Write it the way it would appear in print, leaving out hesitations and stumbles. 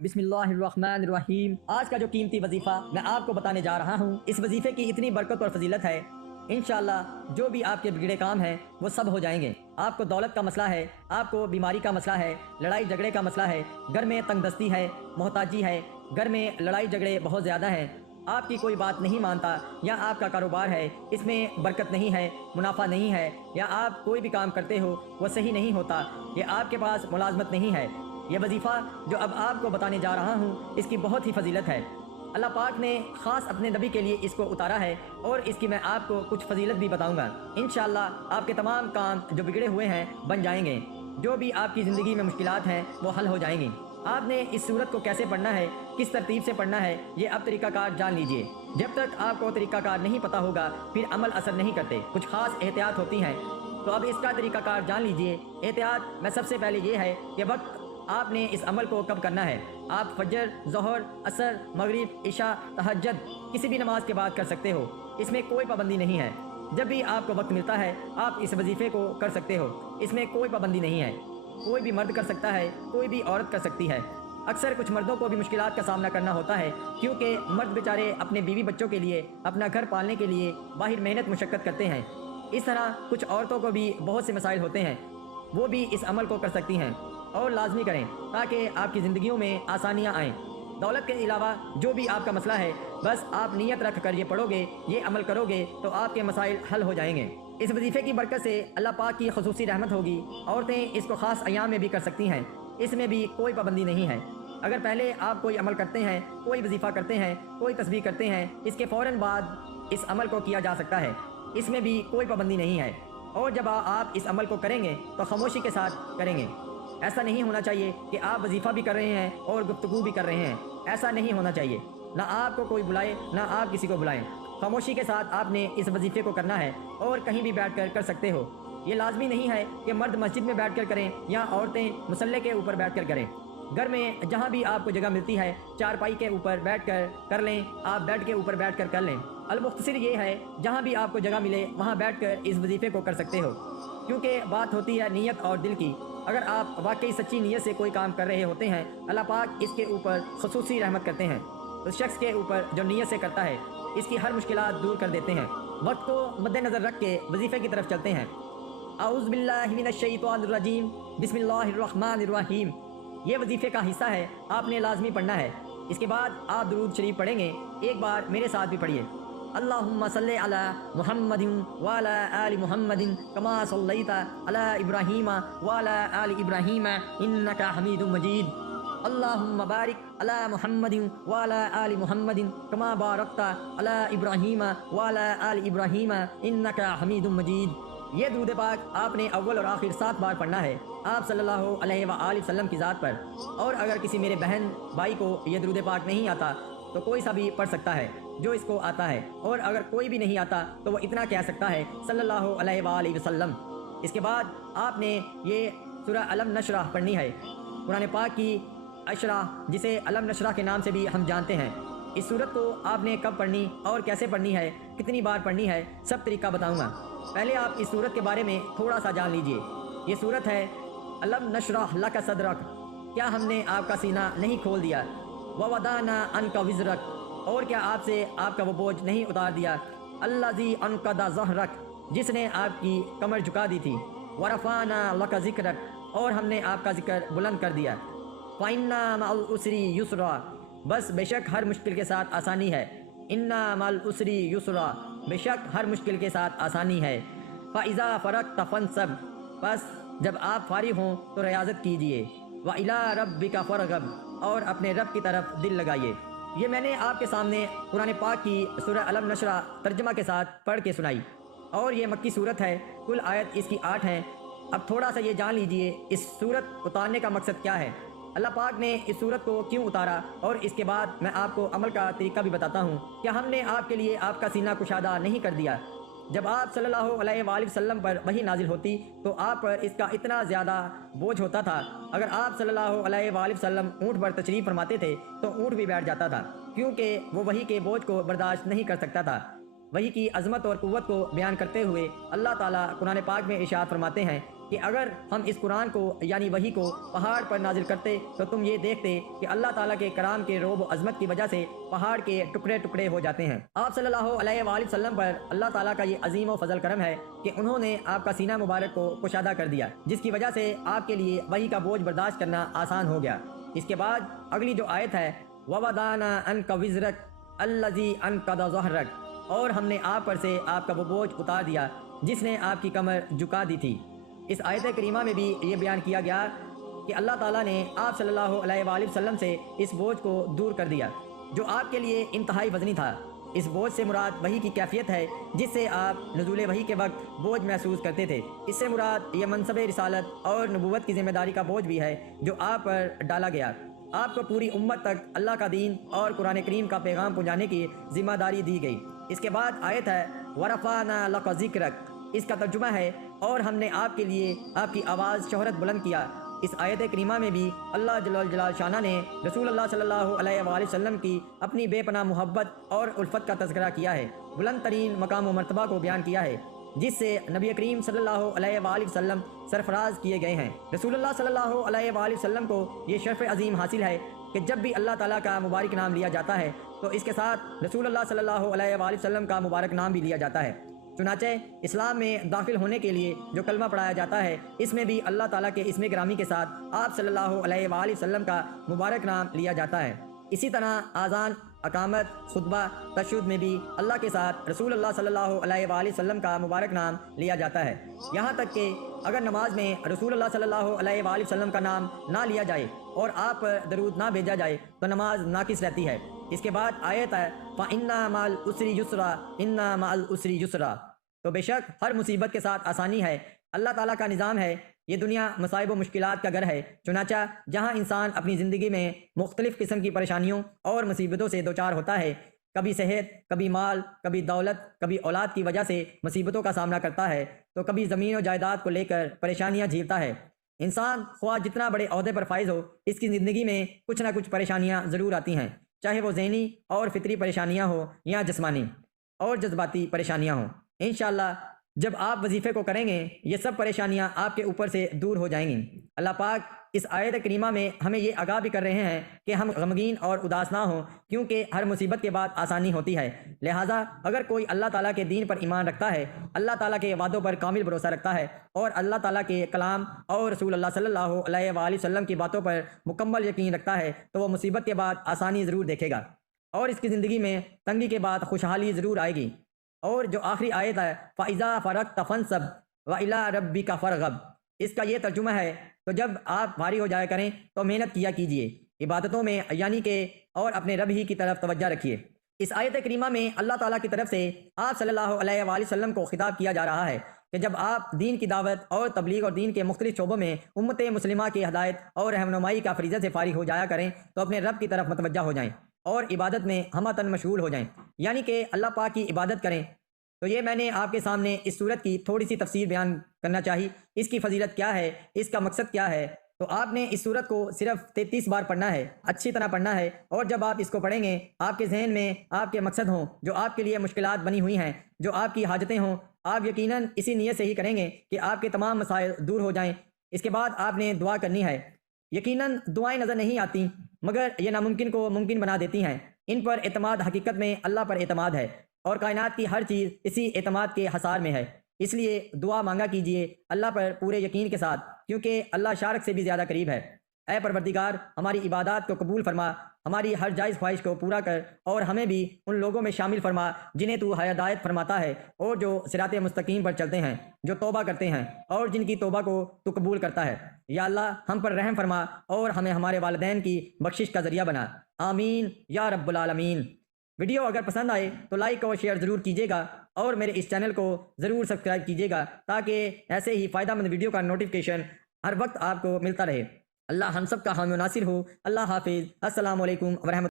बिस्मिल्लाहिर्रहमानिर्रहीम। आज का जो कीमती वजीफ़ा मैं आपको बताने जा रहा हूँ, इस वजीफ़े की इतनी बरकत और फजीलत है, इंशाअल्लाह जो भी आपके बिगड़े काम हैं वो सब हो जाएंगे। आपको दौलत का मसला है, आपको बीमारी का मसला है, लड़ाई झगड़े का मसला है, घर में तंगदस्ती है, मोहताजी है, घर में लड़ाई झगड़े बहुत ज़्यादा हैं, आपकी कोई बात नहीं मानता, या आपका कारोबार है इसमें बरकत नहीं है, मुनाफा नहीं है, या आप कोई भी काम करते हो वो सही नहीं होता, या आपके पास मुलाजमत नहीं है। ये वजीफ़ा जो अब आपको बताने जा रहा हूँ इसकी बहुत ही फजीलत है। अल्लाह पाक ने ख़ास अपने नबी के लिए इसको उतारा है और इसकी मैं आपको कुछ फजीलत भी बताऊँगा। इंशाअल्लाह आपके तमाम काम जो बिगड़े हुए हैं बन जाएंगे, जो भी आपकी ज़िंदगी में मुश्किलात हैं वो हल हो जाएंगी। आपने इस सूरत को कैसे पढ़ना है, किस तरतीब से पढ़ना है, ये अब तरीक़ाकार जान लीजिए। जब तक आपको तरीक़ाकार नहीं पता होगा फिर अमल असर नहीं करते, कुछ ख़ास एहतियात होती हैं। तो अब इसका तरीक़ाकार जान लीजिए। एहतियात में सबसे पहले ये है कि वक्त आपने इस अमल को कब करना है। आप फजर, ज़ोहर, असर, मगरिब, इशा, तहज्जुद किसी भी नमाज के बाद कर सकते हो, इसमें कोई पाबंदी नहीं है। जब भी आपको वक्त मिलता है आप इस वजीफ़े को कर सकते हो, इसमें कोई पाबंदी नहीं है। कोई भी मर्द कर सकता है, कोई भी औरत कर सकती है। अक्सर कुछ मर्दों को भी मुश्किलात का सामना करना होता है, क्योंकि मर्द बेचारे अपने बीवी बच्चों के लिए, अपना घर पालने के लिए बाहर मेहनत मुशक्क़त करते हैं। इस तरह कुछ औरतों को भी बहुत से मसाइल होते हैं, वो भी इस अमल को कर सकती हैं और लाजमी करें ताकि आपकी ज़िंदगियों में आसानियाँ आएँ। दौलत के अलावा जो भी आपका मसला है, बस आप नीयत रख कर ये पढ़ोगे, ये अमल करोगे तो आपके मसाइल हल हो जाएंगे। इस वजीफ़े की बरकत से अल्लाह पाक की खसूसी रहमत होगी। औरतें इसको ख़ास अयाम में भी कर सकती हैं, इसमें भी कोई पाबंदी नहीं है। अगर पहले आप कोई अमल करते हैं, कोई वजीफ़ा करते हैं, कोई तस्बीह करते हैं, इसके फ़ौरन बाद इस अमल को किया जा सकता है, इसमें भी कोई पाबंदी नहीं है। और जब आप इस अमल को करेंगे तो खामोशी के साथ करेंगे। ऐसा नहीं होना चाहिए कि आप वजीफ़ा भी कर रहे हैं और गुफ्तगू भी कर रहे हैं, ऐसा नहीं होना चाहिए। ना आपको कोई बुलाए ना आप किसी को बुलाएं। खामोशी के साथ आपने इस वजीफ़े को करना है और कहीं भी बैठ कर सकते हो। ये लाजमी नहीं है कि मर्द मस्जिद में बैठ कर करें या औरतें मुसल्ले के ऊपर बैठ कर करें। घर में जहाँ भी आपको जगह मिलती है चारपाई के ऊपर बैठ कर लें, आप बेड के ऊपर बैठ कर लें। अल-मुख्तसर ये है जहाँ भी आपको जगह मिले वहाँ बैठ कर इस वजीफ़े को कर सकते हो, क्योंकि बात होती है नीयत और दिल की। अगर आप वाकई सच्ची नीयत से कोई काम कर रहे होते हैं, अल्लाह पाक इसके ऊपर खसूसी रहमत करते हैं। उस शख्स के ऊपर जो नीयत से करता है इसकी हर मुश्किलात दूर कर देते हैं। वक्त को मद्देनज़र रख के वजीफ़े की तरफ चलते हैं। औज़ु बिल्लाहि मिनश्शैतानिर रजीम, बिस्मिल्लाहिर्रहमानिर्रहीम। ये वजीफ़े का हिस्सा है, आपने लाजमी पढ़ना है। इसके बाद आप दुरूद शरीफ पढ़ेंगे, एक बार मेरे साथ भी पढ़िए। अल्लाहुम्मा सल्लि अला मुहम्मदिन व अला आलि मुहम्मदिन कमा सल्लैता अला इब्राहीम व अला आलि इब्राहीम इन्नका हमीदुम मजीद। अल्लाहुम्मा बारिक अला मुहम्मदिन व अला आलि मुहम्मदिन कमा बारकता अला इब्राहीम व अला आलि इब्राहीम इन्नका हमीदुम मजीद। ये दुरूद पाक आपने अव्वल और आखिर 7 बार पढ़ना है आप सल्लल्लाहु अलैहि वसल्लम की ज़ात पर। और अगर किसी मेरे बहन भाई को ये दुरूद पाक नहीं आता तो कोई सा भी पढ़ सकता है जो इसको आता है, और अगर कोई भी नहीं आता तो वो इतना कह सकता है सल्लल्लाहु अलैहि वसल्लम। इसके बाद आपने ये सूरह अलम नशरह पढ़नी है, कुरान पाक की अशरा जिसे अलम नशरह के नाम से भी हम जानते हैं। इस सूरत को आपने कब पढ़नी और कैसे पढ़नी है, कितनी बार पढ़नी है, सब तरीका बताऊँगा। पहले आप इस सूरत के बारे में थोड़ा सा जान लीजिए। ये सूरत है अलम नशरह लका सदरक, क्या हमने आपका सीना नहीं खोल दिया, व वदाना अनका विज़रक, और क्या आपसे आपका वो बोझ नहीं उतार दिया, अल्लज़ी अनक़दा ज़हरक, जिसने आपकी कमर झुका दी थी, व रफ़ाना लका ज़िक्रक, और हमने आपका ज़िक्र बुलंद कर दिया, फ़इन्ना मअल उसरी युसरा, बस बेशक हर मुश्किल के साथ आसानी है, इन्ना मअल उसरी युसरा, बेशक हर मुश्किल के साथ आसानी है, फ़इज़ा फ़रग़्त फ़ंसब, बस जब आप फारिग हों तो रियाज़त कीजिए, व इला रब्बिका फ़रग़ब, और अपने रब की तरफ दिल लगाइए। ये मैंने आपके सामने कुरान पाक की सूरह अलम नशरा तर्जमा के साथ पढ़ के सुनाई, और ये मक्की सूरत है, कुल आयत इसकी 8 हैं। अब थोड़ा सा ये जान लीजिए इस सूरत उतारने का मकसद क्या है, अल्लाह पाक ने इस सूरत को क्यों उतारा, और इसके बाद मैं आपको अमल का तरीका भी बताता हूँ। क्या हमने आपके लिए आपका सीना कुशादा नहीं कर दिया? जब आप सल्लल्लाहु अलैहि वसल्लम पर वही नाजिल होती तो आप पर इसका इतना ज़्यादा बोझ होता था, अगर आप सल्लल्लाहु अलैहि वसल्लम ऊँट पर तशरीफ़ फरमाते थे तो ऊँट भी बैठ जाता था, क्योंकि वो वही के बोझ को बर्दाश्त नहीं कर सकता था। वही की अज़मत और क़ुव्वत को बयान करते हुए अल्लाह ताला कुरान पाक में इरशाद फरमाते हैं کہ اگر ہم اس قرآن کو یعنی وحی کو پہاڑ پر نازل کرتے تو تم یہ دیکھتے کہ اللہ تعالیٰ کے کلام کے رعب و عظمت کی وجہ سے پہاڑ کے ٹکڑے ٹکڑے ہو جاتے ہیں۔ آپ صلی اللہ علیہ وآلہ وسلم پر اللہ تعالیٰ کا یہ عظیم و فضل کرم ہے کہ انہوں نے آپ کا سینہ مبارک کو کشادہ کر دیا، جس کی وجہ سے آپ کے لیے وحی کا بوجھ برداشت کرنا آسان ہو گیا۔ اس کے بعد اگلی جو آیت ہے وَوَضَعْنَا عَنْكَ وِزْرَكَ الَّذِي أَنقَضَ ظَهْرَكَ، اور ہم نے آپ پر سے آپ کا وہ بوجھ اتار دیا جس نے آپ کی کمر جھکا دی تھی۔ اس آیت کریمہ میں بھی یہ بیان کیا گیا کہ اللہ تعالیٰ نے آپ صلی اللہ علیہ وآلہ وسلم سے اس بوجھ کو دور کر دیا جو آپ کے لیے انتہائی وزنی تھا۔ اس بوجھ سے مراد وحی کی کیفیت ہے جس سے آپ نزول وحی کے وقت بوجھ محسوس کرتے تھے۔ اس سے مراد یہ منصب رسالت اور نبوت کی ذمہ داری کا بوجھ بھی ہے جو آپ پر ڈالا گیا۔ آپ کو پوری امت تک اللہ کا دین اور قرآن کریم کا پیغام پہنچانے کی ذمہ داری دی گئی۔ اس کے بعد آیت ہے وَرَفَعْنَا لَكَ ذِكْرَكَ، اس کا ترجمہ ہے اور ہم نے آپ کے لیے آپ کی آواز شہرت بلند کیا۔ اس آیت کریمہ میں بھی اللہ جل شانہ نے رسول اللہ صلی اللہ علیہ وآلہ وسلم کی اپنی بے پناہ محبت اور الفت کا تذکرہ کیا ہے، بلند ترین مقام و مرتبہ کو بیان کیا ہے جس سے نبی کریم صلی اللہ علیہ وآلہ وسلم سرفراز کیے گئے ہیں۔ رسول اللہ صلی اللہ علیہ وآلہ وسلم کو یہ شرف عظیم حاصل ہے کہ جب بھی اللہ تعالیٰ کا مبارک نام لیا جاتا ہے تو اس کے ساتھ رسول اللہ صلی اللہ علیہ وآلہ وسلم کا مبارک نام بھی لیا جاتا ہے۔ چنانچہ اسلام میں داخل ہونے کے لیے جو کلمہ پڑھایا جاتا ہے اس میں بھی اللہ تعالیٰ کے اسم گرامی کے ساتھ آپ صلی اللہ علیہ وآلہ وسلم کا مبارک نام لیا جاتا ہے۔ اسی طرح آذان، اقامت، خطبہ، تشہد میں بھی اللہ کے ساتھ رسول اللہ صلی اللہ علیہ وآلہ وسلم کا مبارک نام لیا جاتا ہے، یہاں تک کہ اگر نماز میں رسول اللہ صلی اللہ علیہ وآلہ وسلم کا نام نہ لیا جائے اور آپ پر درود نہ بھیجا جائے تو نماز ناقص رہتی ہے۔ اس کے بعد آیت ہے فَإِنَّ مَعَ الْعُسْرِ يُسْرًا إِنَّ مَعَ الْعُسْرِ يُسْرًا، تو بے شک ہر مصیبت کے ساتھ آسانی ہے۔ اللہ تعالیٰ کا نظام ہے، یہ دنیا مصائب و مشکلات کا گھر ہے، چنانچہ جہاں انسان اپنی زندگی میں مختلف قسم کی پریشانیوں اور مصیبتوں سے دوچار ہوتا ہے، کبھی صحت، کبھی مال، کبھی دولت، کبھی اولاد کی وجہ سے مصیبتوں کا سامنا کرتا ہے، تو کبھی زمین و جائیداد کو لے کر پریشانیاں جھیلتا ہے۔ انسان خواہ جتنا بڑے عہدے پر فائز ہو، اس کی زندگی میں کچھ نہ کچھ پریشانیاں ضرور آتی ہیں، چاہے وہ ذہنی اور فطری پریشانیاں ہوں یا جسمانی اور جذباتی پریشانیاں ہوں۔ انشاءاللہ جب آپ وظیفے کو کریں گے یہ سب پریشانیاں آپ کے اوپر سے دور ہو جائیں گی۔ اللہ پاک اس آیت کریمہ میں ہمیں یہ آگاہ بھی کر رہے ہیں کہ ہم غمگین اور اداس نہ ہوں، کیونکہ ہر مصیبت کے بعد آسانی ہوتی ہے۔ لہٰذا اگر کوئی اللہ تعالیٰ کے دین پر ایمان رکھتا ہے، اللہ تعالیٰ کے وعدوں پر کامل بھروسہ رکھتا ہے اور اللہ تعالیٰ کے کلام اور رسول اللہ صلی اللہ علیہ وآلہ وسلم کی باتوں پر مکمل یقین رکھتا ہے تو وہ مصیبت کے بعد آسانی ضرور دیکھے گا اور اس کی زندگی میں تنگی کے بعد خوشحالی ضرور آئے گی۔ اور جو آخری آیت ہے فَإِذَا فَرَغْتَ فَانْصَبْ وَإِلَىٰ رَبِّكَ فَارْغَب، اس کا یہ ترجمہ ہے تو جب آپ فارغ ہو جایا کریں تو محنت کیا کیجئے عبادتوں میں، یعنی کہ اور اپنے رب ہی کی طرف توجہ رکھیے۔ اس آیت کریمہ میں اللہ تعالیٰ کی طرف سے آپ صلی اللہ علیہ وآلہ وسلم کو خطاب کیا جا رہا ہے کہ جب آپ دین کی دعوت اور تبلیغ اور دین کے مختلف شعبوں میں امت مسلمہ کی ہدایت اور رہنمائی کا فریضہ سے فارغ ہو جایا کریں تو اپنے رب کی طرف متوجہ ہو جائیں اور عبادت میں ہمہ مشغول ہو جائیں، یعنی کہ اللہ پاک کی عبادت کریں۔ تو یہ میں نے آپ کے سامنے اس صورت کی تھوڑی سی تفسیر بیان کرنا چاہی، اس کی فضیلت کیا ہے، اس کا مقصد کیا ہے۔ تو آپ نے اس صورت کو صرف 33 بار پڑھنا ہے، اچھی طرح پڑھنا ہے، اور جب آپ اس کو پڑھیں گے آپ کے ذہن میں آپ کے مقصد ہوں، جو آپ کے لیے مشکلات بنی ہوئی ہیں، جو آپ کی حاجتیں ہوں، آپ یقیناً اسی نیت سے ہی کریں گے کہ آپ کے تمام مسائل دور ہو جائیں۔ اس کے بعد آپ نے دعا کرنی ہے۔ یقیناً دعائیں نظر نہیں آتی مگر یہ ناممکن کو ممکن بنا دیتی ہیں۔ ان پر اعتماد حقیقت میں اللہ پر اعتماد ہے اور کائنات کی ہر چیز اسی اعتماد کے حصار میں ہے، اس لیے دعا مانگا کیجئے اللہ پر پورے یقین کے ساتھ، کیونکہ اللہ شارک سے بھی زیادہ قریب ہے۔ اے پروردگار، ہماری عبادات کو قبول فرما، ہماری ہر جائز خواہش کو پورا کر اور ہمیں بھی ان لوگوں میں شامل فرما جنہیں تو ہدایت فرماتا ہے اور جو صراط مستقیم پر چلتے ہیں، جو توبہ کرتے ہیں اور جن کی توبہ کو تو قبول کرتا ہے۔ یا اللہ ہم پر رحم فرما اور ہمیں ہمارے والدین کی بخشش کا ذریعہ بنا، آمین یا رب العالمین۔ ویڈیو اگر پسند آئے تو لائک اور شیئر ضرور کیجیے گا اور میرے اس چینل کو ضرور سبسکرائب کیجیے گا تاکہ ایسے ہی فائدہ مند ویڈیو کا نوٹیفیکیشن ہر وقت آپ کو ملتا رہے۔ اللہ ہم سب کا حامی و ناصر ہو۔ اللہ حافظ۔ السلام علیکم ورحمۃ